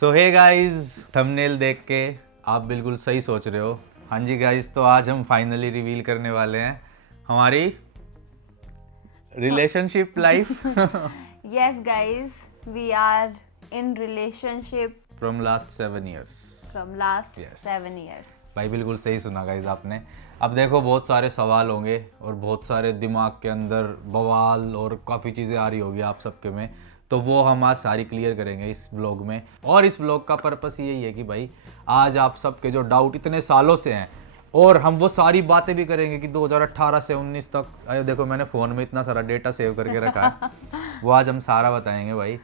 सो hey guys, thumbnail देख के आप बिल्कुल सही सोच रहे हो। हाँ जी गाइस, तो आज हम फाइनली रिवील करने वाले हैं हमारी relationship life Yes, guys, we are in relationship from last 7 years। from last Yes. 7 years. भाई बिल्कुल सही सुना गाइस आपने। अब देखो बहुत सारे सवाल होंगे और बहुत सारे दिमाग के अंदर बवाल और काफ़ी चीज़ें आ रही होगी आप सबके में, तो वो हम आज सारी क्लियर करेंगे इस ब्लॉग में। और इस ब्लॉग का पर्पस यही है कि भाई आज आप सबके जो डाउट इतने सालों से हैं और हम वो सारी बातें भी करेंगे कि 2018 से 19 तक। अरे देखो मैंने फ़ोन में इतना सारा डेटा सेव करके रखा है वो आज हम सारा बताएंगे भाई।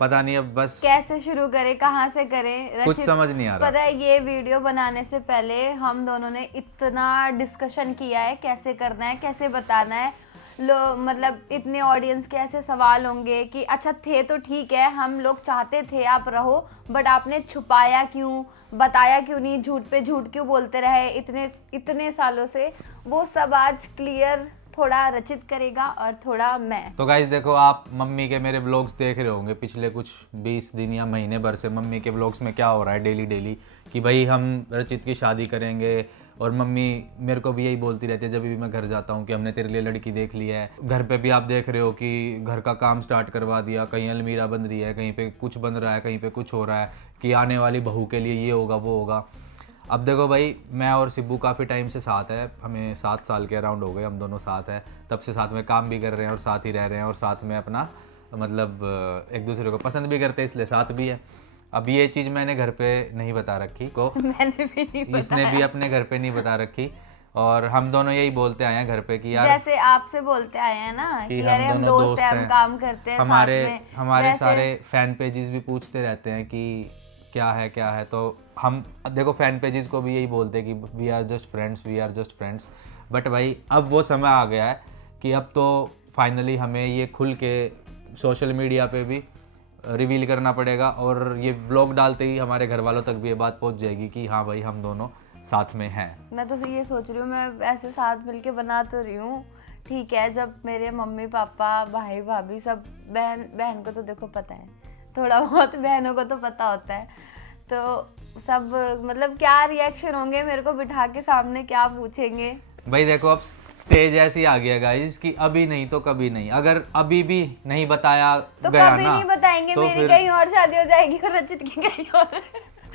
पता नहीं अब बस कैसे शुरू करें, कहाँ से करें, कुछ रचित, समझ नहीं आ रहा। पता है ये वीडियो बनाने से पहले हम दोनों ने इतना डिस्कशन किया है कैसे करना है, कैसे बताना है। मतलब इतने ऑडियंस के ऐसे सवाल होंगे कि अच्छा थे तो ठीक है, हम लोग चाहते थे आप रहो, बट आपने छुपाया क्यों, बताया क्यों नहीं, झूठ पे झूठ क्यों बोलते रहे इतने इतने सालों से। वो सब आज क्लियर थोड़ा रचित करेगा और थोड़ा मैं। तो गाइज देखो, आप मम्मी के मेरे व्लॉग्स देख रहे होंगे पिछले कुछ 20 दिन या महीने भर से। मम्मी के व्लॉग्स में क्या हो रहा है डेली डेली कि भाई हम रचित की शादी करेंगे, और मम्मी मेरे को भी यही बोलती रहती है जब भी मैं घर जाता हूँ कि हमने तेरे लिए लड़की देख ली है। घर पे भी आप देख रहे हो कि घर का काम स्टार्ट करवा दिया, कहीं अलमीरा बन रही है, कहीं पे कुछ बन रहा है, कहीं पे कुछ हो रहा है कि आने वाली बहू के लिए ये होगा वो होगा। अब देखो भाई, मैं और सिब्बू काफ़ी टाइम से साथ है, हमें 7 साल के अराउंड हो गए, हम दोनों साथ हैं। तब से साथ में काम भी कर रहे हैं और साथ ही रह रहे हैं और साथ में अपना मतलब एक दूसरे को पसंद भी करते हैं, इसलिए साथ भी है। अब ये चीज़ मैंने घर पे नहीं बता रखी को मैंने भी नहीं इसने भी अपने घर पे नहीं बता रखी, और हम दोनों यही बोलते आए हैं घर पे कि यार जैसे आपसे बोलते आए हैं ना कि अरे हम दोनों दोस्त हैं, हम काम करते हैं हमारे साथ में, हमारे वैसे सारे फैन पेजेस भी पूछते रहते हैं कि क्या है। तो हम देखो फैन पेजेस को भी यही बोलते हैं कि we are just friends. But भाई अब वो समय आ गया है कि अब तो फाइनली हमें ये खुल के सोशल मीडिया पे भी रिवील करना पड़ेगा, और ये ब्लॉग डालते ही हमारे घर वालों तक भी ये बात पहुंच जाएगी कि हाँ भाई हम दोनों साथ में हैं। मैं तो ये सोच रही हूँ, मैं ऐसे साथ मिलके बना तो रही हूँ, ठीक है, जब मेरे मम्मी पापा भाई भाभी सब, बहन को तो देखो पता है, थोड़ा बहुत बहनों को तो पता होता है, तो सब मतलब क्या रिएक्शन होंगे, मेरे को बिठा के सामने क्या पूछेंगे। भाई देखो अब स्टेज ऐसी आ गया गाइस कि अभी नहीं तो कभी नहीं। अगर अभी भी नहीं बताया तो गया कभी ना नहीं बताएंगे, तो मेरी फिर कहीं और शादी हो जाएगी और रचित की कहीं और।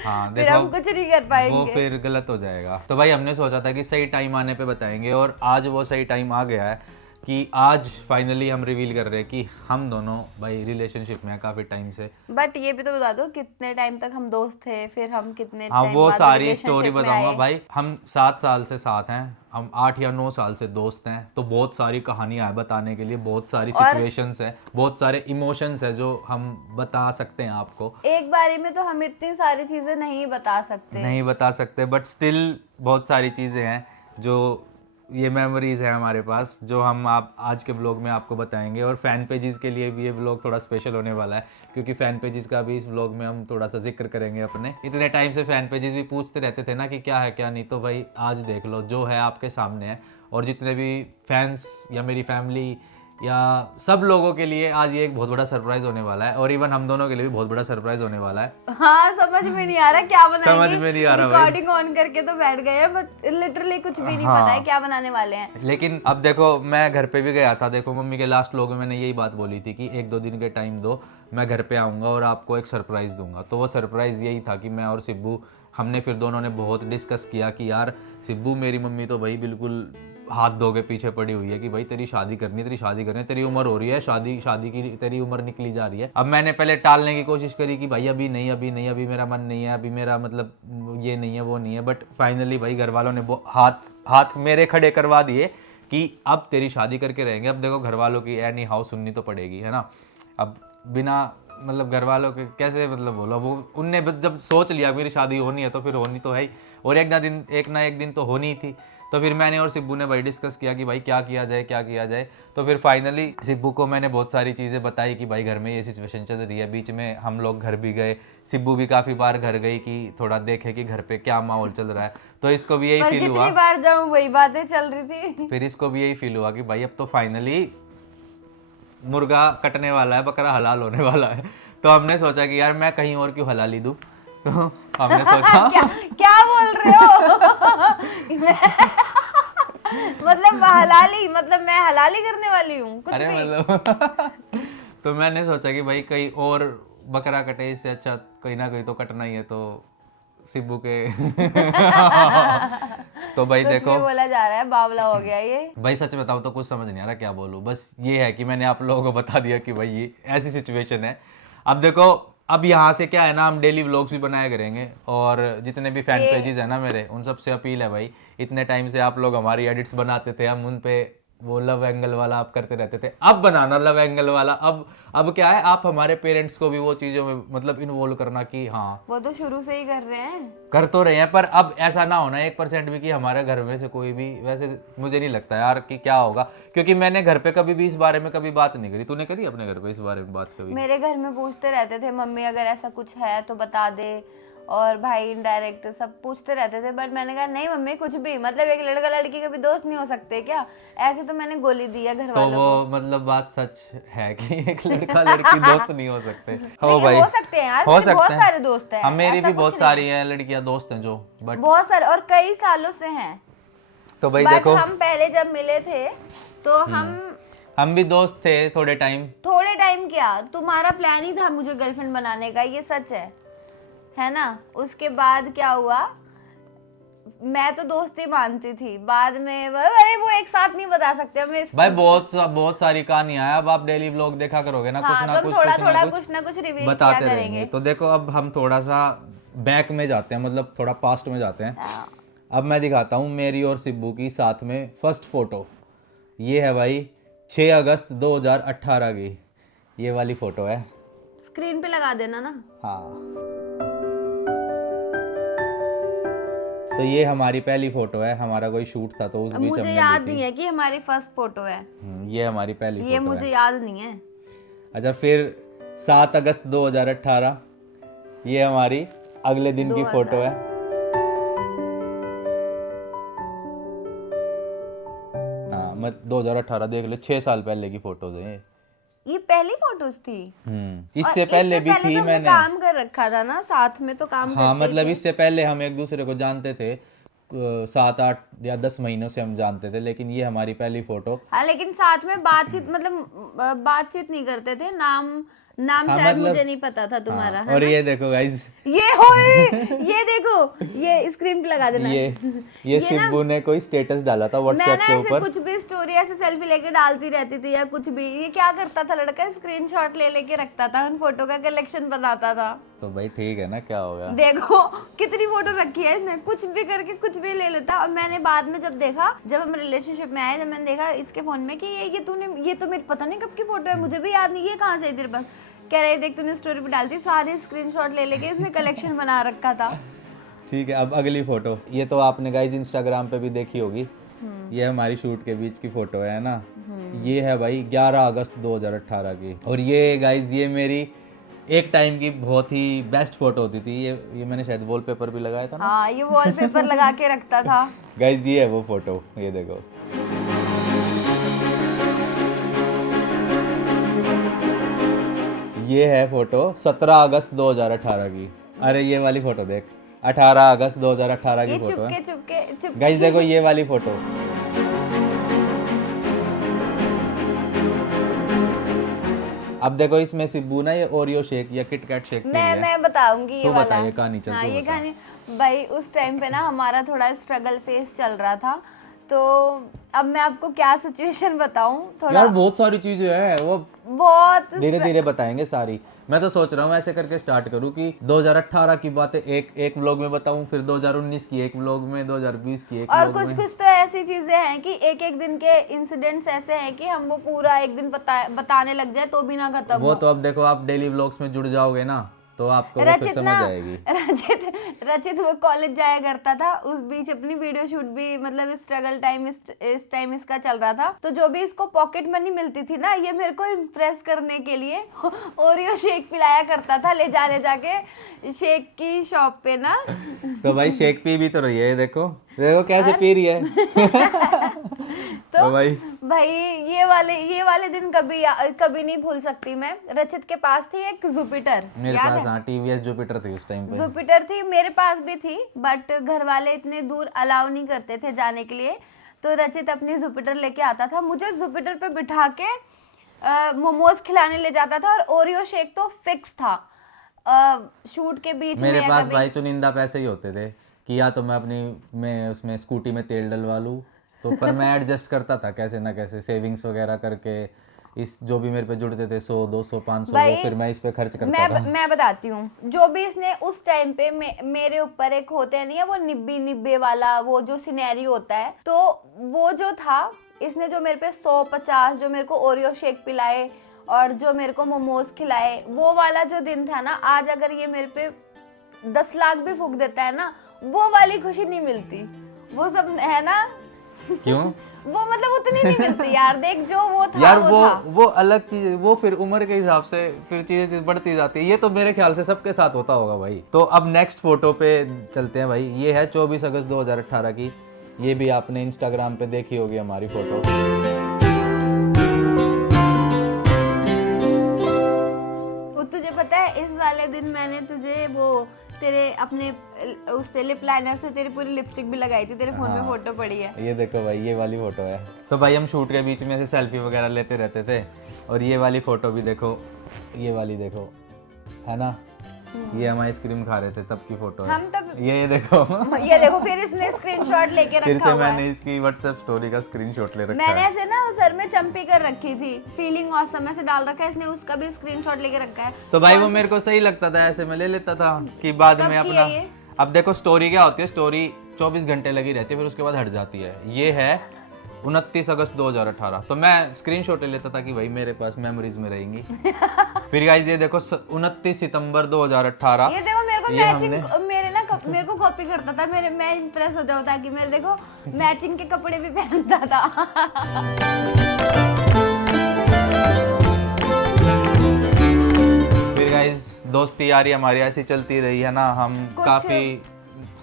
हाँ फिर देखो हम कुछ नहीं कर वो पाएंगे। फिर गलत हो जाएगा। तो भाई हमने सोचा था कि सही टाइम आने पे बताएंगे, और आज वो सही टाइम आ गया है कि आज फाइनली हम रिवील कर रहे हैं कि हम दोनों भाई रिलेशनशिप में हैं काफ़ी टाइम से। बट ये भी तो बता दो कितने टाइम तक हम दोस्त थे, फिर हम कितने हाँ टाइम वो बाद सारी relationship स्टोरी में बताऊंगा आए। भाई। हम 7 साल से साथ हैं, हम 8 या 9 साल से दोस्त हैं, तो बहुत सारी कहानियां हैं बताने के लिए, बहुत सारी और- सिचुएशंस है, बहुत सारे इमोशंस है जो हम बता सकते हैं आपको। एक बारी में तो हम इतनी सारी चीजें नहीं बता सकते। बट स्टिल बहुत सारी चीज़ें हैं जो ये मेमोरीज है हमारे पास, जो हम आप आज के ब्लॉग में आपको बताएंगे। और फैन पेजेस के लिए भी ये ब्लॉग थोड़ा स्पेशल होने वाला है, क्योंकि फैन पेजेस का भी इस ब्लॉग में हम थोड़ा सा जिक्र करेंगे अपने। इतने टाइम से फैन पेजेस भी पूछते रहते थे ना कि क्या है क्या नहीं, तो भाई आज देख लो जो है आपके सामने है। और जितने भी फैंस या मेरी फैमिली या सब लोगों के लिए आज ये एक बहुत बड़ा सरप्राइज होने वाला है, और इवन हम दोनों के लिए भी बहुत बड़ा सरप्राइज होने वाला है। हाँ, समझ में नहीं आ रहा क्या बनाएंगे। समझ में नहीं आ रहा भाई। रिकॉर्डिंग ऑन करके तो बैठ गए हैं, बट लिटरली कुछ भी नहीं हाँ। पता है क्या बनाने वाले हैं। लेकिन अब देखो मैं घर पे भी गया था, देखो मम्मी के लास्ट व्लॉग में मैंने यही बात बोली थी कि 1-2 दिन के टाइम दो, मैं घर पे आऊँगा और आपको एक सरप्राइज़ दूंगा। तो वो सरप्राइज़ यही था कि मैं और सिब्बू, हमने फिर दोनों ने बहुत डिस्कस किया कि यार सिब्बू मेरी मम्मी तो भाई बिल्कुल हाथ धो के पीछे पड़ी हुई है कि भाई तेरी शादी करनी है, तेरी उम्र हो रही है, शादी की तेरी उम्र निकली जा रही है। अब मैंने पहले टालने की कोशिश करी कि भाई अभी नहीं, अभी मेरा मन नहीं है, अभी मेरा मतलब ये नहीं है वो नहीं है। बट फाइनली भाई घर वालों ने हाथ मेरे खड़े करवा दिए कि अब तेरी शादी करके रहेंगे। अब देखो घर वालों की एनी हाउ सुननी तो पड़ेगी, है ना। अब बिना मतलब घर वालों के कैसे मतलब बोलो, वो उनने जब सोच लिया मेरी शादी होनी है तो फिर होनी तो है ही, और एक ना एक दिन तो होनी ही थी। तो फिर मैंने और सिब्बू ने भाई डिस्कस किया कि भाई क्या किया जाए। तो फिर फाइनली सिब्बू को मैंने बहुत सारी चीज़ें बताई कि भाई घर में ये सिचुएशन चल रही है। बीच में हम लोग घर भी गए, सिब्बू भी काफ़ी बार घर गई कि थोड़ा देखे कि घर पे क्या माहौल चल रहा है। तो इसको भी यही पर फील हुआ, जितनी बार जाऊं वही बातें चल रही थी। फिर इसको भी यही फील हुआ कि भाई अब तो फाइनली मुर्गा कटने वाला है, बकरा हलाल होने वाला है। तो हमने सोचा कि यार मैं कहीं और क्यों हलाली दूं, तो हमने सोचा क्या बोल रहे हो? मतलब हलाली, मतलब मैं हलाली करने वाली हूँ कुछ अरे भी? मतलब तो मैंने सोचा कि भाई कहीं और बकरा कटे, इससे अच्छा कहीं ना कहीं तो कटना ही है, तो सिब्बू के तो भाई कुछ देखो भी बोला जा रहा है, बावला हो गया ये। भाई सच बताऊं तो कुछ समझ नहीं आ रहा क्या बोलूं, बस ये है कि मैंने आप लोगों को बता दिया कि भाई ये ऐसी सिचुएशन है। अब देखो, अब यहाँ से क्या है ना, हम डेली व्लॉग्स भी बनाया करेंगे, और जितने भी फैन ये- पेजेस है ना मेरे, उन सबसे अपील है भाई, इतने टाइम से आप लोग हमारी एडिट्स बनाते थे, हम उन पे वो लव एंगल वाला आप करते रहते थे, अब बनाना लव एंगल वाला। अब क्या है, आप हमारे पेरेंट्स को भी वो चीज़ों में मतलब इन्वॉल्व करना कि हाँ वो तो शुरू से ही कर रहे हैं। कर तो रहे हैं, पर अब ऐसा ना होना 1% भी कि हमारे घर में से कोई भी, वैसे मुझे नहीं लगता यार कि क्या होगा, क्योंकि मैंने घर पे कभी भी इस बारे में कभी बात नहीं करी। तूने करी अपने घर पे इस बारे में बात कभी? मेरे घर में पूछते रहते थे, मम्मी अगर ऐसा कुछ है तो बता दे, और भाई इनडायरेक्ट सब पूछते रहते थे, बट मैंने कहा नहीं मम्मी कुछ भी, मतलब एक लड़का लड़की कभी दोस्त नहीं हो सकते क्या? ऐसे तो मैंने गोली दी है घर तो वालों वो को। मतलब बात सच है कि एक लड़का लड़की दोस्त नहीं हो सकते? हो नहीं, भाई, हो सकते हैं यार, हो मेरे सकते बहुत हैं। सारे दोस्त हैं, हम मेरी ऐसा भी कुछ बहुत नहीं सारी हैं लड़कियां दोस्त हैं जो, बट बहुत सारे, और कई सालों से हैं। तो भाई बट देखो हम पहले जब मिले थे तो हम भी दोस्त थे थोड़े टाइम। थोड़े टाइम क्या, तुम्हारा प्लान ही था मुझे गर्लफ्रेंड बनाने का, ये सच है ना? उसके बाद क्या हुआ, मैं तो दोस्ती मानती थी, बाद में अरे वो एक साथ नहीं बता सकते हमें भाई बहुत सारी कहानियां हैं, अब आप डेली व्लॉग देखा करोगे ना, हाँ, कुछ तो ना हम कुछ कुछ ना कुछ रिवील किया बताते करेंगे। रहेंगे। तो देखो अब हम थोड़ा सा बैक में जाते हैं, मतलब थोड़ा पास्ट में जाते हैं। हाँ, अब मैं दिखाता हूँ मेरी और सिब्बू की साथ में फर्स्ट फोटो। ये है भाई 6 अगस्त 2018 की, ये वाली फोटो है। स्क्रीन पे लगा देना ना। हाँ, तो ये हमारी पहली फोटो है, हमारा कोई शूट था तो उस बीच मुझे हमने याद ली नहीं थी। है कि हमारी फर्स्ट फोटो है, ये हमारी पहली ये फोटो मुझे है। याद नहीं है। अच्छा, फिर 7 अगस्त 2018, ये हमारी अगले दिन की 2000 फोटो है। हाँ मत 2018 देख ले, 6 साल पहले की फोटोज है ये पहली फोटोज थी। इससे और पहले भी तो थी हमने मैंने। काम कर रखा था ना साथ में, तो काम हाँ करते ही मतलब थे। इससे पहले हम एक दूसरे को जानते थे, 7 8 या 10 महीनों से हम जानते थे, लेकिन ये हमारी पहली फोटो। हाँ, लेकिन साथ में बातचीत मतलब बातचीत नहीं करते थे, नाम हाँ शायद मतलब मुझे नहीं पता था तुम्हारा, हाँ, है और ना? ये देखो गाइज, ये होए, ये देखो, ये स्क्रीन पे लगा देना। ये ये ना, सिब्बू ने कोई स्टेटस डाला था मैं व्हाट्सएप ना के ऐसे ऊपर। कुछ भी स्टोरी ऐसे सेल्फी लेके डालती रहती थी या कुछ भी, ये क्या करता था लड़का, स्क्रीनशॉट ले लेके रखता था, उन फोटो का कलेक्शन बनाता था। तो भाई ठीक है ना, क्या हो गया। देखो कितनी फोटो रखी है इसने, कुछ भी करके कुछ भी ले लेता। और मैंने बाद में जब देखा, जब हम रिलेशनशिप में आए, जब मैंने देखा इसके फोन में कि ये तूने, ये तो मेरे पता नहीं कब की फोटो है, मुझे भी याद नहीं, ये कहाँ से है तेरे पास? कह रहे देख तूने स्टोरी पे डालती, सारे स्क्रीनशॉट ले लेके इसने कलेक्शन बना रखा था। ठीक है, अब अगली फोटो, ये तो आपने गाइज इंस्टाग्राम पे भी देखी होगी। ये हमारी शूट के बीच की फोटो है ना। ये है भाई 11 अगस्त 2018 की, और ये गाइज ये मेरी एक टाइम की बहुत ही बेस्ट फोटो होती थी। ये मैंने शायद वॉलपेपर भी लगाया था ना। हाँ, ये वॉलपेपर लगा के रखता था। गाइज ये है वो फोटो, ये देखो। ये है फोटो 17 अगस्त 2018 की। अरे ये वाली फोटो देख, 18 अगस्त 2018 की ये फोटो है। चुपके गाइस देखो ये वाली फोटो। अब देखो इसमें सिब्बू ना ये ओरियो शेक या किटकैट शेक पी रही है। मैं बताऊंगी ये तू वाला। बता, ये कहानी चल, हाँ, तू ये बता। कहानी भाई, उस टाइम पे ना हमारा थोड़ा स्ट्रगल फेस चल रहा था, तो अब मैं आपको क्या सिचुएशन बताऊं, थोड़ा यार बहुत सारी चीजें हैं, वो बहुत धीरे धीरे बताएंगे सारी। मैं तो सोच रहा हूँ ऐसे करके स्टार्ट करूँ कि 2018 की बातें एक व्लॉग में बताऊं, फिर 2019 की एक व्लॉग में, 2020 की एक और व्लॉग में। कुछ तो ऐसी चीजें हैं कि एक एक दिन के इंसिडेंट्स ऐसे हैं कि हम वो पूरा एक दिन बताने लग जाए तो भी ना खत्म वो हो। तो अब देखो आप डेली व्लॉग्स में जुड़ जाओगे ना, तो आपको वो फिर रचित समझ ना, आएगी। रचित वो कॉलेज जाया करता था, उस बीच अपनी वीडियो शूट भी, मतलब स्ट्रगल टाइम इस टाइम इसका चल रहा था, तो जो भी इसको पॉकेट मनी मिलती थी ना, ये मेरे को इम्प्रेस करने के लिए ओरियो शेक पिलाया करता था, ले जाके शेक की शॉप पे ना। तो भाई शेक पी भी तो रही है, देखो देखो कैसे पी रही है। तो भाई भाई ये वाले दिन कभी नहीं भूल सकती मैं। रचित के पास थी एक जुपिटर, मेरे पास हाँ टीवीएस जुपिटर थी उस टाइम पे। जुपिटर थी, मेरे पास भी थी, बट घर वाले इतने दूर अलाउ नहीं करते थे जाने के लिए, तो रचित अपनी जुपिटर लेके आता था, मुझे जुपिटर पे बिठा के मोमोज खिलाने ले जाता था, और ओरियो शेक तो फिक्स था शूट के बीच मेरे में। पास भाई चुनिंदा पैसे ही होते थे कि या तो मैं उसमें स्कूटी में तेल डलवा लूँ, तो पर मैं एडजस्ट करता था कैसे ना कैसे, सेविंग्स वगैरह करके, इस जो भी मेरे पे जुड़ते थे 100 200 500 वो फिर मैं इस पे खर्च करता था। मैं बताती हूँ, जो भी इसने उस टाइम पे मेरे ऊपर एक होते नहीं है वो निब्बे वाला वो जो सिनेरियो होता है, तो वो जो था, इसने जो मेरे पे 150 जो मेरे को ओरियो शेक पिलाए और जो मेरे को मोमोज खिलाए, वो वाला जो दिन था ना, आज अगर ये मेरे पे 10 लाख भी फूंक देता है ना, वो वाली खुशी नहीं मिलती, वो सब है ना। क्यों? वो मतलब उतनी नहीं मिलती यार, देख जो वो था यार था। वो अलग चीज, वो फिर उम्र के हिसाब से फिर चीजें बढ़ती जाती है, ये तो मेरे ख्याल से सबके साथ होता होगा भाई। तो अब नेक्स्ट फोटो पे चलते हैं भाई। ये है 24 अगस्त 2018 की, ये भी आपने इंस्टाग्राम पे देखी होगी हमारी फोटो। तुझे पता है इस वाले दिन मैंने तुझे वो तेरे अपने उससे लिप लाइनर से तेरी पूरी लिपस्टिक भी लगाई थी, तेरे फोन में फोटो पड़ी है। ये देखो भाई, ये वाली फोटो है। तो भाई हम शूट के बीच में से सेल्फी वगैरह लेते रहते थे, और ये वाली फोटो भी देखो, ये वाली देखो, है ना, ये हम आइसक्रीम खा रहे थे तब की फोटो है। हम तब ये देखो ये देखो, फिर इसने स्क्रीनशॉट लेके फिर रखा से हुआ है। मैंने इसकी व्हाट्सएप स्टोरी का स्क्रीनशॉट ले रखा मैंने है। ऐसे ना सर में चंपी कर रखी थी, फीलिंग ऑसम ऐसे डाल रखा है, इसने उसका भी स्क्रीनशॉट लेके रखा है। तो भाई वो मेरे को सही लगता था, ऐसे मैं ले लेता था कि बाद में कब अपना। किया ये? अब देखो स्टोरी क्या होती है, स्टोरी 24 घंटे लगी रहती है, फिर उसके बाद हट जाती है। ये है 29 अगस्त 2018, तो मैं स्क्रीनशॉट ले लेता था कि भाई मेरे पास मेमोरीज में रहेंगी। फिर गाइस ये देखो 29 सितंबर 2018, ये देखो मेरे को ये मैचिंग, मेरे को कॉपी करता था, मैं इंप्रेस हो जाऊँ ताकि मेरे देखो मैचिंग के कपड़े भी पहनता था। फिर गाइस दोस्ती यारी हमारी ऐसी चलती रही है ना, हम काफी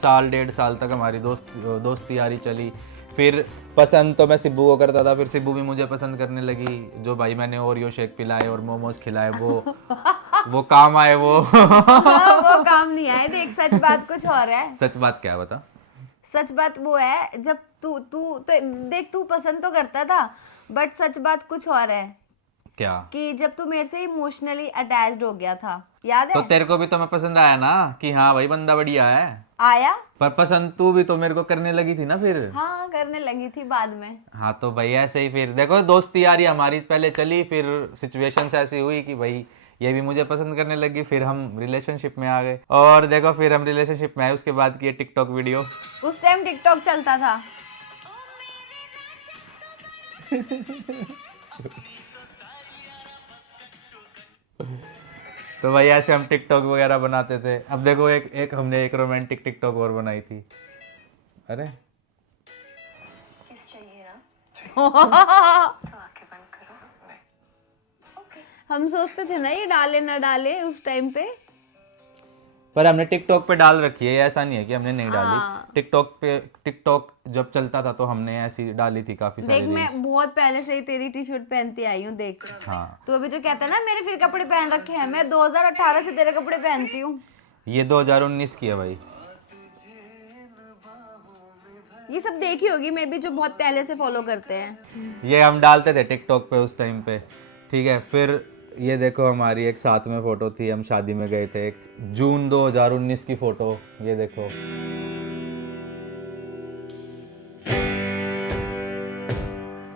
साल 1.5 साल तक हमारी दोस्ती यारी चली। फिर पसंद तो मैं सिब्बू को करता था, फिर सिब्बू भी मुझे पसंद करने लगी। जो भाई मैंने ओरियो शेक पिलाए और मोमोज खिलाए वो काम आए वो। वो काम नहीं आए। देख सच बात कुछ और है। सच बात क्या है बता? सच बात वो है जब तू देख तू पसंद तो करता था, बट सच बात कुछ और है। क्या? कि जब तू मेरे से इमोशनली अटैच्ड हो गया था, याद है? तो तेरे को भी तो मैं पसंद आया ना कि हाँ भाई बंदा बढ़िया है। आया, पर पसंद तू भी तो मेरे को करने लगी थी ना फिर। हाँ करने लगी थी बाद में। हाँ तो भाई ऐसे ही फिर देखो दोस्ती यारी हमारी पहले चली, फिर सिचुएशंस ऐसी हुई कि भाई ये भी मुझे पसंद करने लगी, फिर हम रिलेशनशिप में आ गए। और देखो फिर हम रिलेशनशिप में आए, उसके बाद की टिकटॉक वीडियो। उस टाइम टिकटॉक चलता था। तो भाई ऐसे हम टिकटॉक वगैरह बनाते थे। अब देखो एक हमने एक रोमांटिक टिकटॉक और बनाई थी। अरे हम सोचते थे ना ये डाले ना डाले उस टाइम पे, पर हमने टिकटॉक पे डाल रखी है, ऐसा नहीं है कि हमने नहीं डाली। हाँ। टिकटॉक जब चलता था तो हमने ऐसी डाली थी काफी सारी देख मैं बहुत पहले से ही तेरी टी शर्ट पहनती आई हूँ। देख हाँ तू अभी जो कहता है ना मेरे फिर कपड़े पहन रखे हैं, मैं 2018 से तेरे कपड़े पहनती हूँ। ये 2019 की है भाई। ये सब देखी होगी मैं भी, जो बहुत पहले से फॉलो करते हैं। ये हम डालते थे टिकटॉक पे उस टाइम पे, ठीक है। फिर ये देखो हमारी एक साथ में फोटो थी, हम शादी में गए थे, जून 2019 की फोटो, ये देखो।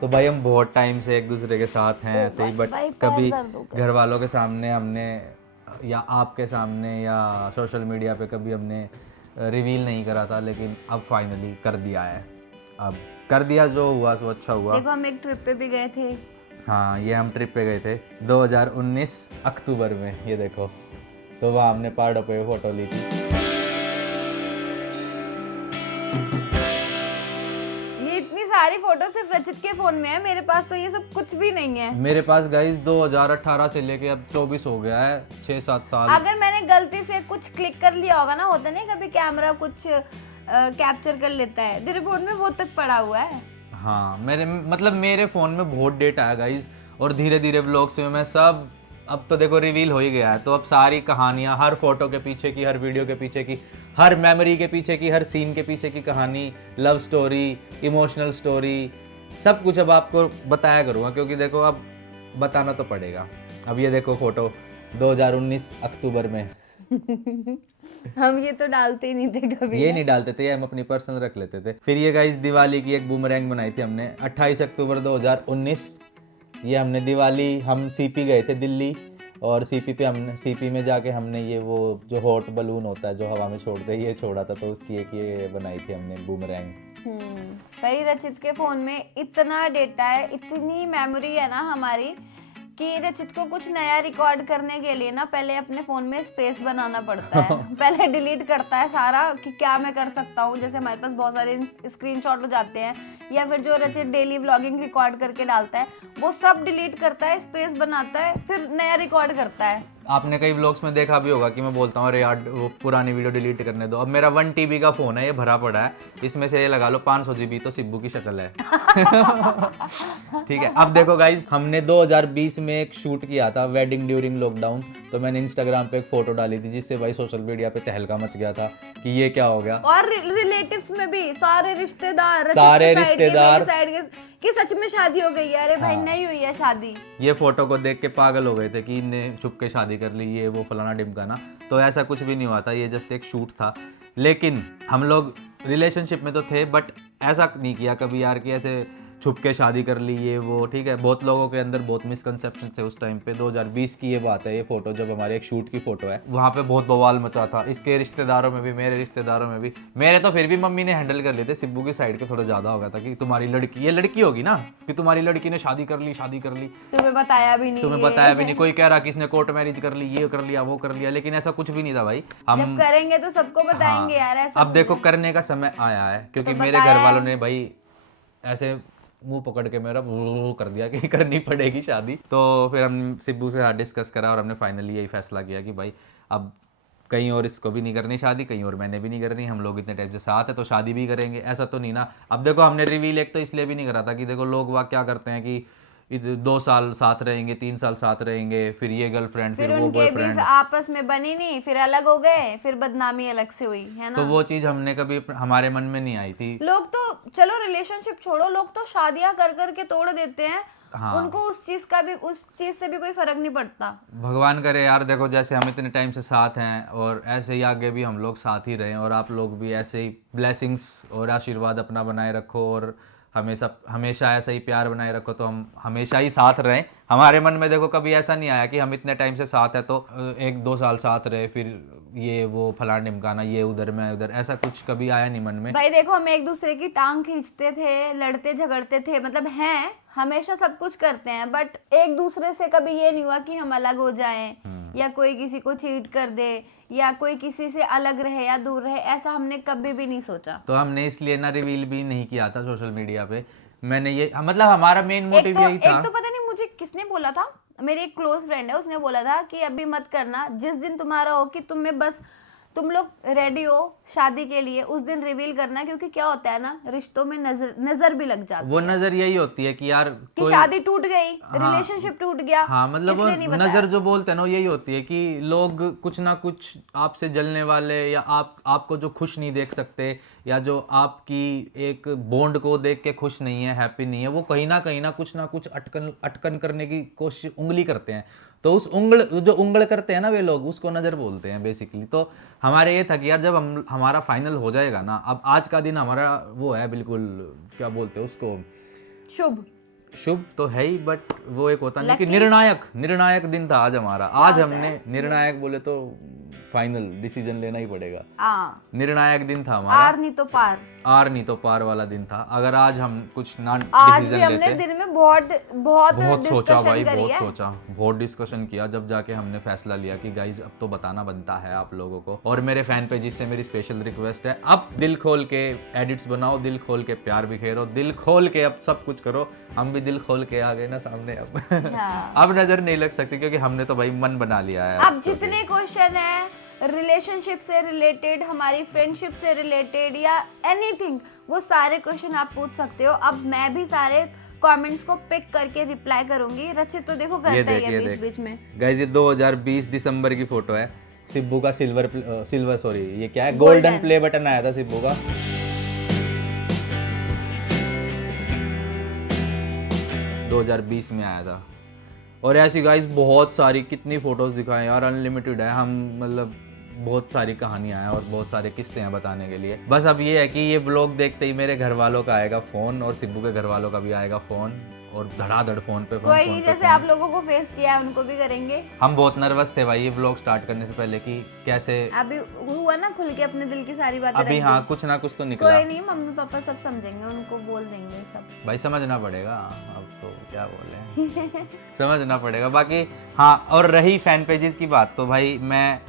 तो भाई हम बहुत टाइम से एक दूसरे के साथ हैं ऐसे ही, बट कभी घर वालों के सामने हमने या आपके सामने या सोशल मीडिया पे कभी हमने रिवील नहीं करा था, लेकिन अब फाइनली कर दिया है। अब कर दिया, जो हुआ सो अच्छा हुआ। देखो हम एक ट्रिप पे भी गए थे। हाँ ये हम ट्रिप पे गए थे 2019 अक्टूबर में, ये देखो। तो वहाँ हमने पहाड़ों पे फोटो ली थी। ये इतनी सारी फोटो सिर्फ रचित के फोन में है, मेरे पास तो ये सब कुछ भी नहीं है। मेरे पास गाइस 2018 से लेके अब 24 हो गया है, 6-7 साल। अगर मैंने गलती से कुछ क्लिक कर लिया होगा ना, होता नहीं कभी कैमरा कुछ कैप्चर कर लेता है, तेरे फोन में वो तक पड़ा हुआ है। हाँ मेरे मतलब मेरे फ़ोन में बहुत डेटा है गाइज, और धीरे धीरे व्लॉग्स में मैं सब, अब तो देखो रिवील हो ही गया है, तो अब सारी कहानियाँ, हर फोटो के पीछे की, हर वीडियो के पीछे की, हर मेमोरी के पीछे की, हर सीन के पीछे की कहानी, लव स्टोरी, इमोशनल स्टोरी, सब कुछ अब आपको बताया करूँगा, क्योंकि देखो अब बताना तो पड़ेगा। अब ये देखो फोटो 2019 अक्टूबर में, हम ये तो डालते ही नहीं थे कभी। ये नहीं डालते थे, ये हम अपनी पर्सनल रख लेते थे। फिर ये गाइस दिवाली की एक बूमरैंग बनाई थी हमने 28 अक्टूबर 2019। ये हमने दिवाली, हम सीपी गए थे दिल्ली, और सीपी में जाके हमने ये वो जो हॉट बलून होता है जो हवा में छोड़ते हैं, ये छोड़ा था, तो उसकी एक ये बनाई थी हमने बूमरैंग। भाई रचित के फोन में इतना डेटा है, इतनी मेमोरी है ना हमारी, कि रचित को कुछ नया रिकॉर्ड करने के लिए ना पहले अपने फोन में स्पेस बनाना पड़ता है। पहले डिलीट करता है सारा कि क्या मैं कर सकता हूँ, जैसे हमारे पास बहुत सारे स्क्रीनशॉट हो जाते हैं, या फिर जो रचित डेली व्लॉगिंग रिकॉर्ड करके डालता है वो सब डिलीट करता है, स्पेस बनाता है, फिर नया रिकॉर्ड करता है। आपने कई व्लॉग्स में देखा भी होगा कि मैं बोलता हूँ अरे यार वो पुरानी वीडियो डिलीट करने दो। अब मेरा 1 TB का फ़ोन है, ये भरा पड़ा है, इसमें से ये लगा लो 500 GB तो सिब्बू की शक्ल है। ठीक है, अब देखो गाइज, हमने 2020 में एक शूट किया था वेडिंग ड्यूरिंग लॉकडाउन, तो मैंने इंस्टाग्राम पे एक फोटो डाली थी, जिससे भाई सोशल मीडिया पे तहलका मच गया था कि ये क्या हो गया। और रिलेटिव्स में भी सारे रिश्तेदार साइड कि सच में शादी हो गई है, अरे भाई नहीं हुई है शादी। ये फोटो को देख के पागल हो गए थे कि इनने छुप के शादी कर ली, ये वो फलाना ढिमकाना। तो ऐसा कुछ भी नहीं हुआ था, ये जस्ट एक शूट था। लेकिन हम लोग रिलेशनशिप में तो थे, बट ऐसा नहीं किया कभी यार कि ऐसे छुप के शादी कर ली ये वो। ठीक है, बहुत लोगों के अंदर बहुत मिसकंसेप्शन थे उस टाइम पे। 2020 की ये बात है, ये फोटो जब हमारे एक शूट की फोटो है, वहाँ पे बहुत बवाल मचा था, इसके रिश्तेदारों में भी, मेरे रिश्तेदारों में भी। मेरे तो फिर भी मम्मी ने हैंडल कर लिए थे, सिब्बू की साइड के थोड़ा ज्यादा हो गया था कि तुम्हारी लड़की, ये लड़की होगी ना, कि तुम्हारी लड़की ने शादी कर ली, तुम्हें बताया भी नहीं, कोई कह रहा कि इसने कोर्ट मैरिज कर ली, ये कर लिया, वो कर लिया, लेकिन ऐसा कुछ भी नहीं था भाई। हम जब करेंगे तो सबको बताएंगे यार, ऐसा अब देखो करने का समय आया है, क्योंकि मेरे घर वालों ने भाई ऐसे मुंह पकड़ के मेरा कर दिया कि करनी पड़ेगी शादी। तो फिर हम सिब्बू से डिस्कस करा और हमने फाइनली यही फैसला किया कि भाई अब कहीं और इसको भी नहीं करनी शादी, कहीं और मैंने भी नहीं करनी, हम लोग इतने टाइम से साथ है तो शादी भी करेंगे, ऐसा तो नहीं ना। अब देखो हमने रिवील एक तो इसलिए भी नहीं करा था कि देखो लोग वाह क्या करते हैं कि 2 साल साथ रहेंगे, 3 साल साथ रहेंगे, फिर ये गर्लफ्रेंड, फिर वो बॉयफ्रेंड, आपस में बनी नहीं, फिर अलग हो गए, फिर बदनामी अलग से हुई है ना। तो वो चीज हमने कभी हमारे मन में नहीं आई थी। लोग तो चलो रिलेशनशिप छोड़ो, लोग तो शादियां कर करके तोड़ देते हैं। हाँ। उनको उस चीज से भी कोई फर्क नहीं पड़ता। भगवान करे यार, देखो जैसे हम इतने टाइम से साथ हैं और ऐसे ही आगे भी हम लोग साथ ही रहें, और आप लोग भी ऐसे ही ब्लेसिंग्स और आशीर्वाद अपना बनाए रखो, और हमेशा ऐसा ही प्यार बनाए रखो, तो हम हमेशा ही साथ रहें। हमारे मन में देखो कभी ऐसा नहीं आया कि हम इतने टाइम से साथ है तो 1-2 साल साथ रहे, फिर ये वो फलाना ढिमकाना, ये उधर मैं उधर, ऐसा कुछ कभी आया नहीं मन में। भाई देखो हम एक दूसरे की टांग खींचते थे, लड़ते झगड़ते थे, मतलब हैं हमेशा सब कुछ करते हैं, बट एक दूसरे से कभी ये नहीं हुआ कि हम अलग हो जाएं, या कोई किसी को चीट कर दे, या कोई किसी से अलग रहे या दूर रहे, ऐसा हमने कभी भी नहीं सोचा। तो हमने इसलिए ना रिवील भी नहीं किया था सोशल मीडिया पे। मैंने ये मतलब हमारा मेन मोटिव यही था। एक तो पता नहीं मुझे किसने बोला था, मेरी एक क्लोज फ्रेंड है, उसने बोला था कि अभी मत करना, जिस दिन तुम्हारा हो कि तुम लोग रेडी हो शादी के लिए, उस दिन रिवील करना, क्योंकि क्या होता है ना, रिश्तों में नजर भी लग जाती है। वो नजर यही होती है कि यार कि शादी टूट गई, रिलेशनशिप टूट गया। हाँ, मतलब वो नजर जो बोलते हैं ना, यही होती है कि लोग कुछ ना कुछ आपसे जलने वाले, या आपको जो खुश नहीं देख सकते, या जो आपकी एक बॉन्ड को देख के खुश नहीं है, हैप्पी नहीं है, वो कहीं ना कुछ अटकन करने की कोशिश, उंगली करते हैं। तो उस उंगल करते हैं ना वे लोग, उसको नज़र बोलते हैं बेसिकली। तो हमारे ये था कि यार जब हमारा फाइनल हो जाएगा ना, अब आज का दिन हमारा वो है बिल्कुल, क्या बोलते हैं उसको, शुभ तो है ही, बट वो एक होता नहीं कि निर्णायक दिन था आज हमारा। आज हमने निर्णायक बोले तो फाइनल डिसीजन लेना ही पड़ेगा। निर्णायक दिन था हमारा, आर नहीं तो पार वाला दिन था। अगर आज हम कुछ ना डिसीजन लेते, दिन में बहुत सोचा भाई, बहुत डिस्कशन किया, जब जाके हमने फैसला लिया कि गाइज अब तो बताना बनता है आप लोगों को। और मेरे फैन पेज से मेरी स्पेशल रिक्वेस्ट है, अब दिल खोल के एडिट्स बनाओ, दिल खोल के प्यार बिखेरो, दिल खोल के अब सब कुछ करो। हम भी दिल खोल के आ गए ना सामने अब। अब नजर नहीं लग सकती, क्योंकि हमने तो भाई मन बना लिया है। अब जितने क्वेश्चन है रिलेशनशिप से रिलेटेड, हमारी फ्रेंडशिप से रिलेटेड या एनीथिंग, वो सारे क्वेश्चन आप पूछ सकते हो। अब मैं भी सारे कमेंट्स को पिक करके रिप्लाई करूंगी। रचित तो देखो करता ही है बीच बीच में। गाइस ये 2020 दिसंबर की फोटो है। सिब्बू का सिल्वर सॉरी ये क्या है, गोल्डन प्ले बटन आया था सिब्बू का। ...2020 में आया था। और ऐसी गाइस बहुत सारी, कितनी फोटोज दिखाएं यार, अनलिमिटेड है। हम मतलब बहुत सारी कहानियां हैं और बहुत सारे किस्से हैं बताने के लिए। बस अब ये है कि ये ब्लॉग देखते ही मेरे घर वालों का आएगा फोन और सिब्बू के घर वालों का भी आएगा फोन, और धड़ाधड़ फोन पे फोन। कोई नहीं, जैसे आप लोगों को फेस किया है उनको भी करेंगे। हम बहुत नर्वस थे भाई ये ब्लॉग स्टार्ट करने से पहले कि कैसे। अभी हुआ ना खुल के अपने दिल की सारी बातें अभी हाँ कुछ ना कुछ तो निकला। कोई नहीं, मम्मी पापा सब समझेंगे, उनको बोल देंगे सब। भाई समझना पड़ेगा, अब तो क्या बोले समझना पड़ेगा। बाकी हाँ, और रही फैन पेजेस की बात, तो भाई मैं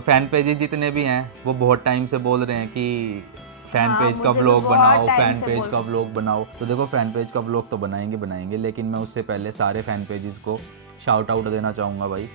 फैन पेजेस जितने भी हैं वो बहुत टाइम से बोल रहे हैं कि फैन पेज का ब्लॉग बनाओ, फैन पेज का ब्लॉग बनाओ। तो देखो फैन पेज का ब्लॉग तो बनाएंगे, लेकिन मैं उससे पहले सारे फैन पेजेस को शाउट आउट देना चाहूँगा भाई,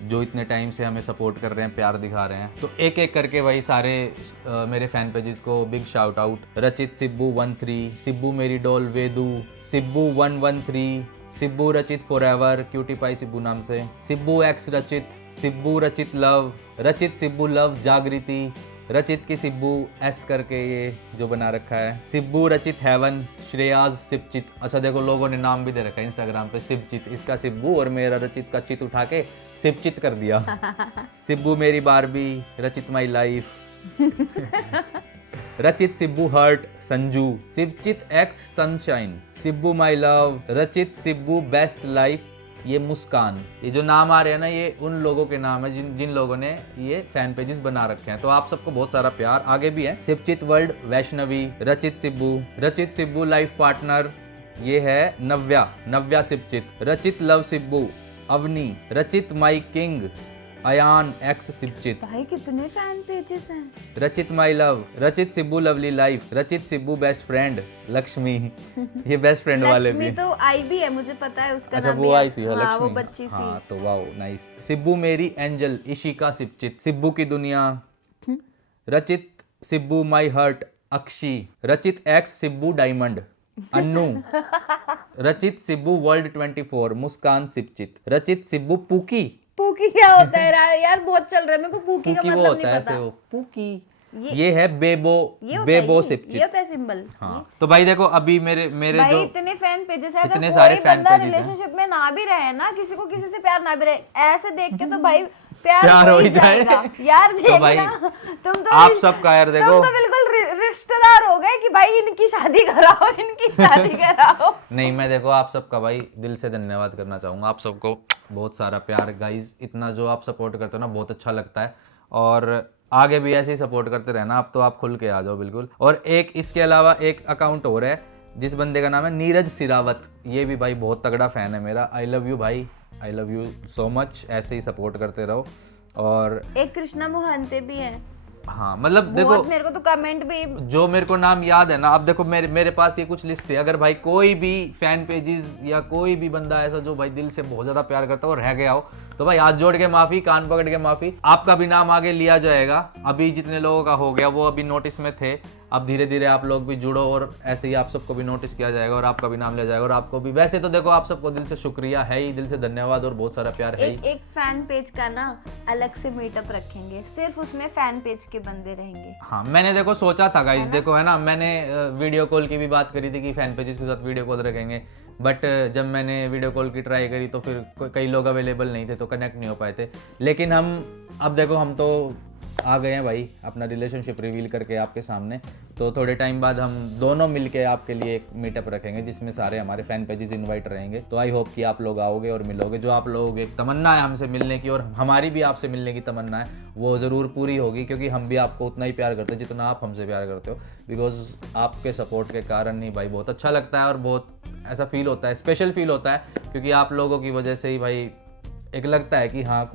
जो इतने टाइम से हमें सपोर्ट कर रहे हैं, प्यार दिखा रहे हैं। तो एक एक करके भाई सारे मेरे फैन पेजेस को बिग शाउट आउट। रचित सिब्बू 13, सिब्बू मेरी डॉल वेदू, सिब्बू 113, सिब्बू रचित फॉरएवर, क्यूटी पाई सिब्बू नाम से, सिब्बू एक्स रचित, सिब्बू रचित लव, रचित सिब्बू लव जागृति, रचित की सिब्बू एस करके ये जो बना रखा है, सिब्बू रचित हेवन, श्रेयाज सिबचित। अच्छा देखो लोगों ने नाम भी दे रखा है इंस्टाग्राम पे सिबचित, इसका सिब्बू और मेरा रचित का चित उठा के सिबचित कर दिया। सिब्बू मेरी बारबी, रचित my life, Rachit Sibbu heart Sanju, Sibchit x sunshine, Sibbu my love, Rachit Sibbu best life, ये मुस्कान। ये जो नाम आ रहे हैं ना, ये उन लोगों के नाम है जिन लोगों ने ये फैन पेजेस बना रखे हैं। तो आप सबको बहुत सारा प्यार। आगे भी है सिबचित वर्ल्ड वैष्णवी, रचित सिब्बू लाइफ पार्टनर, ये है नव्या सिबचित, रचित लव सिब्बू, अवनी, रचित माई किंग, अयान एक्स सिबचित। भाई कितने फैन पेजेस हैं। रचित माई love, Rachit Sibbu lovely life, Rachit Sibbu best friend, Lakshmi. ये बेस्ट फ्रेंड वाले भी। लक्ष्मी तो आई भी है, मुझे पता है उसका अच्छा नाम वो भी आई थी हाँ, लक्ष्मी। वो बच्ची सी। हाँ तो वाओ नाइस। सिब्बू मेरी एंजल, इशिका सिबचित, सिब्बू की दुनिया, रचित सिब्बू माई हर्ट, अक्षी, रचित एक्स सिब्बू डायमंड, अन्नू, रचित सिब्बू वर्ल्ड 24, मुस्कान सिबचित, रचित सिब्बू पूकी। पूकी क्या होता है यार, बहुत चल रहा है, मेरे को पूकी का पूकी वो मतलब होता नहीं है पता। ऐसे वो पूकी। ये है बेबो ये सिबचित। होता है सिंबल। हाँ तो भाई देखो अभी मेरे भाई जो इतने फैन पेजेस है, इतने अगर सारे कोई fan बंदा pages हैं। रिलेशनशिप में ना भी रहे ना, किसी को किसी से प्यार ना भी रहे, ऐसे देख के तो भाई प्यार प्यार हो हो ही ही जाए। जाएगा यार। तो भाई देखना तुम तो आप सबका यार देखो, तुम तो बिल्कुल रिश्तेदार हो गए कि भाई इनकी शादी कराओ, इनकी शादी कराओ। नहीं मैं देखो आप सबका भाई दिल से धन्यवाद करना चाहूँगा। आप सबको बहुत सारा प्यार गाइज, इतना जो आप सपोर्ट करते हो ना बहुत अच्छा लगता है, और आगे भी ऐसे ही सपोर्ट करते रहना। अब तो आप खुल के आ जाओ बिल्कुल। और एक इसके अलावा एक अकाउंट और है जिस बंदे का नाम है नीरज सिरावत, ये भी भाई बहुत तगड़ा फैन है मेरा। आई लव यू भाई, I love you so much, ऐसे ही सपोर्ट करते रहो। और एक कृष्णा मोहंते भी है। हाँ मतलब देखो मेरे को तो कमेंट भी जो मेरे को नाम याद है ना, अब देखो मेरे पास ये कुछ लिस्ट है। अगर भाई कोई भी फैन पेजेस या कोई भी बंदा ऐसा जो भाई दिल से बहुत ज्यादा प्यार करता हो और रह गया हो, तो भाई हाथ जोड़ के माफी, कान पकड़ के माफी, आपका भी नाम आगे लिया जाएगा। अभी जितने लोगों का हो गया वो अभी नोटिस में थे, अब धीरे धीरे आप लोग भी जुड़ो और ऐसे ही आप सबको भी नोटिस किया जाएगा और आपका भी नाम लिया जाएगा। और आपको भी वैसे तो देखो आप सबको दिल से शुक्रिया है ही, दिल से धन्यवाद और बहुत सारा प्यार है ही। एक फैन पेज का ना अलग से मीटअप रखेंगे, सिर्फ उसमें फैन पेज के बंदे रहेंगे। हाँ मैंने देखो सोचा था गाइस, देखो है ना, मैंने वीडियो कॉल की भी बात करी थी कि फैन पेजेस के साथ वीडियो कॉल रखेंगे, बट जब मैंने वीडियो कॉल की ट्राई करी तो फिर कई लोग अवेलेबल नहीं थे तो कनेक्ट नहीं हो पाए थे। लेकिन हम अब देखो हम तो आ गए हैं भाई अपना रिलेशनशिप रिवील करके आपके सामने, तो थोड़े टाइम बाद हम दोनों मिलके आपके लिए एक मीटअप रखेंगे जिसमें सारे हमारे फैन पेजेस इनवाइट रहेंगे। तो आई होप कि आप लोग आओगे और मिलोगे। जो आप लोगों की एक तमन्ना है हमसे मिलने की और हमारी भी आपसे मिलने की तमन्ना है, वो ज़रूर पूरी होगी, क्योंकि हम भी आपको उतना ही प्यार करते हैं जितना आप हमसे प्यार करते हो। बिकॉज आपके सपोर्ट के कारण ही भाई बहुत अच्छा लगता है और बहुत ऐसा फील होता है, स्पेशल फील होता है, क्योंकि आप लोगों की वजह से ही भाई एक लगता है कि हाँ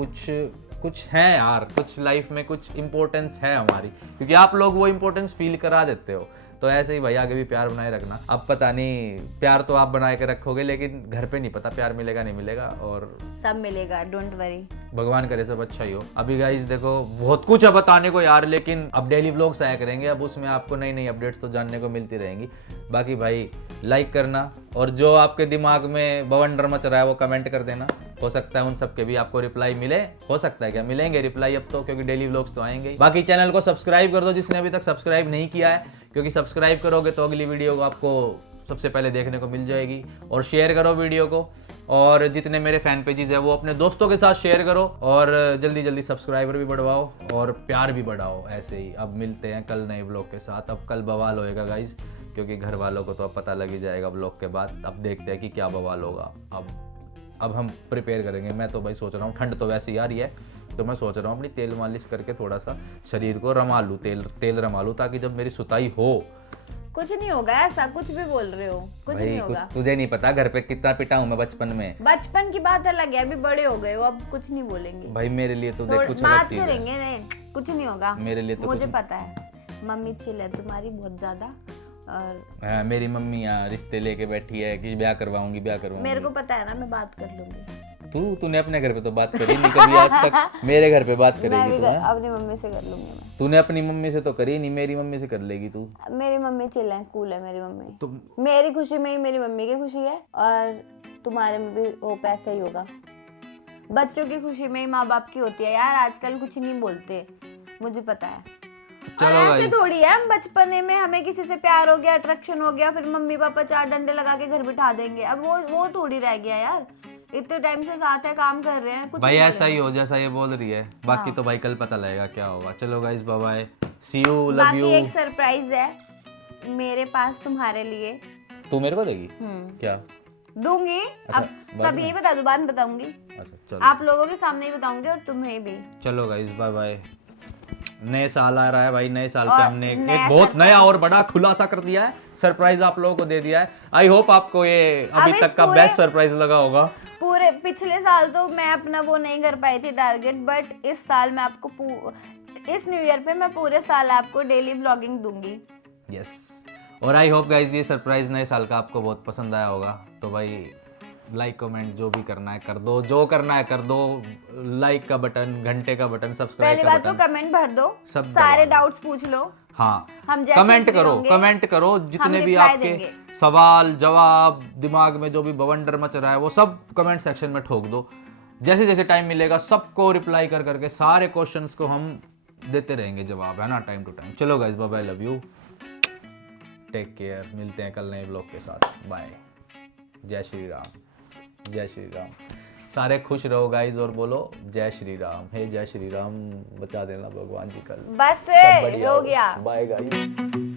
कुछ है यार, कुछ लाइफ में कुछ इंपॉर्टेंस है हमारी, क्योंकि आप लोग वो इंपॉर्टेंस फील करा देते हो। तो ऐसे ही भाई आगे भी प्यार बनाए रखना। अब पता नहीं, प्यार तो आप बनाए के रखोगे लेकिन घर पे नहीं पता प्यार मिलेगा नहीं मिलेगा, और सब मिलेगा, डोंट वरी। भगवान करे सब अच्छा ही हो। अभी गाइस देखो बहुत कुछ है बताने को यार, लेकिन अब डेली व्लॉग्स आया करेंगे, अब उसमें आपको नई नई अपडेट्स तो जानने को मिलती रहेंगी। बाकी भाई लाइक करना, और जो आपके दिमाग में बवंडर मच रहा है वो कमेंट कर देना। हो सकता है उन सब के भी आपको रिप्लाई मिले, हो सकता है क्या मिलेंगे रिप्लाई अब तो, क्योंकि डेली व्लॉग्स तो आएंगे ही। बाकी चैनल को सब्सक्राइब कर दो जिसने अभी तक सब्सक्राइब नहीं किया है, क्योंकि सब्सक्राइब करोगे तो अगली वीडियो को आपको सबसे पहले देखने को मिल जाएगी। और शेयर करो वीडियो को, और जितने मेरे फैन पेजेस है वो अपने दोस्तों के साथ शेयर करो, और जल्दी जल्दी सब्सक्राइबर भी बढ़वाओ और प्यार भी बढ़ाओ ऐसे ही। अब मिलते हैं कल नए ब्लॉग के साथ। अब कल बवाल होएगा गाइस, क्योंकि घर वालों को तो अब पता लग ही जाएगा ब्लॉग के बाद। अब देखते हैं कि क्या बवाल होगा। अब हम प्रिपेयर करेंगे। मैं तो भाई सोच रहा हूँ, ठंड तो वैसे ही आ रही है, तो मैं सोच रहा हूँ अपनी तेल मालिश करके थोड़ा सा शरीर को रमा लूँ, तेल रमा लूँ, ताकि जब मेरी सुताई हो। कुछ नहीं होगा, ऐसा कुछ भी बोल रहे हो, कुछ भाई नहीं कुछ होगा। तुझे नहीं पता घर पे कितना पिटा हूँ मैं बचपन में। बचपन की बात अलग है, अभी बड़े हो गए हो, अब कुछ नहीं बोलेंगे। भाई मेरे लिए तो देख कुछ अलग बात चीज है। करेंगे, नहीं कुछ नहीं होगा मेरे लिए तो मुझे कुछ- पता है। मम्मी चिल है तुम्हारी बहुत ज्यादा, और हाँ, मेरी मम्मी यहाँ रिश्ते लेके बैठी है कि ब्याह करवाऊंगी ब्याह मेरे करवाऊंगी। को पता है ना, मैं बात कर लूंगी। तूने अपने घर पे तो बात करी नहीं कभी आज तक, मेरे घर पे बात मैं करेगी भी तू? हाँ? अपनी मम्मी से कर लूंगी। मैं तूने अपनी मम्मी से तो करी नहीं, मेरी मम्मी से कर लेगी तू मेरी मम्मी चिल है, कूल है मेरी मम्मी। तो। मेरी खुशी में ही मेरी मम्मी की खुशी है, और तुम्हारे में भी वो पैसा ही होगा। बच्चों की खुशी में ही माँ बाप की होती है यार, आजकल कुछ नहीं बोलते, मुझे पता है। चलो और ऐसे गाइस, थोड़ी है, हम बचपने में हमें किसी से प्यार हो गया, अट्रैक्शन हो गया, फिर मम्मी पापा 4 डंडे लगा के घर बिठा देंगे। अब वो थोड़ी रह गया यार, इतने टाइम से साथ है, काम कर रहे हैं, कुछ भाई नहीं ऐसा ही हो जैसा ये बोल रही है। बाकी तो भाई कल पता लगेगा क्या होगा। चलो guys bye bye, see you, love बाकी यू। एक सरप्राइज है मेरे पास तुम्हारे लिए। तू मेरे को देगी क्या? दूंगी। अब बाद सब यही बता दूं, बाद में बताऊंगी, अच्छा चलो, आप लोगों के सामने ही बताऊंगी, और तुम्हें भी। चलो गाइस बाय बाय। नए साल आ रहा है भाई, नए साल और पे हमने एक नया बहुत नया surprise। और बड़ा खुलासा कर दिया है, सरप्राइज आप लोगों को दे दिया है। आई होप आपको ये अभी अब इस तक का पूरे- बेस्ट सरप्राइज लगा होगा। पूरे पिछले साल तो मैं अपना वो नहीं कर पाई थी टारगेट, बट इस साल मैं आपको इस न्यू ईयर पे मैं पूरे साल आपको डेली व्लॉगिंग दूंगी। यस, और आई होप गाइज ये सरप्राइज नए साल का आपको बहुत पसंद आया होगा। तो भाई लाइक कमेंट जो भी करना है कर दो, जो करना है कर दो, लाइक का बटन, घंटे का बटन, सब्सक्राइब पहली का बात तो बटन, कमेंट भर दो, सब सारे दबा दो। डाउट्स पूछ लो। हाँ हम जैसे कमेंट free करो, होंगे, कमेंट करो, जितने भी reply आपके देंगे। सवाल जवाब दिमाग में जो भी बवंडर मच रहा है वो सब कमेंट सेक्शन में ठोक दो। जैसे जैसे टाइम मिलेगा सबको रिप्लाई कर करके सारे क्वेश्चंस को हम देते रहेंगे जवाब, है ना, टाइम टू टाइम। चलो guys bye bye, love you, take care, मिलते हैं कल नए ब्लॉग के साथ। बाय, जय श्री राम, जय श्री राम। सारे खुश रहो गाइस और बोलो जय श्री राम। हे जय श्री राम, बचा देना भगवान जी कल। बस सब बढ़िया हो गया। Bye guys.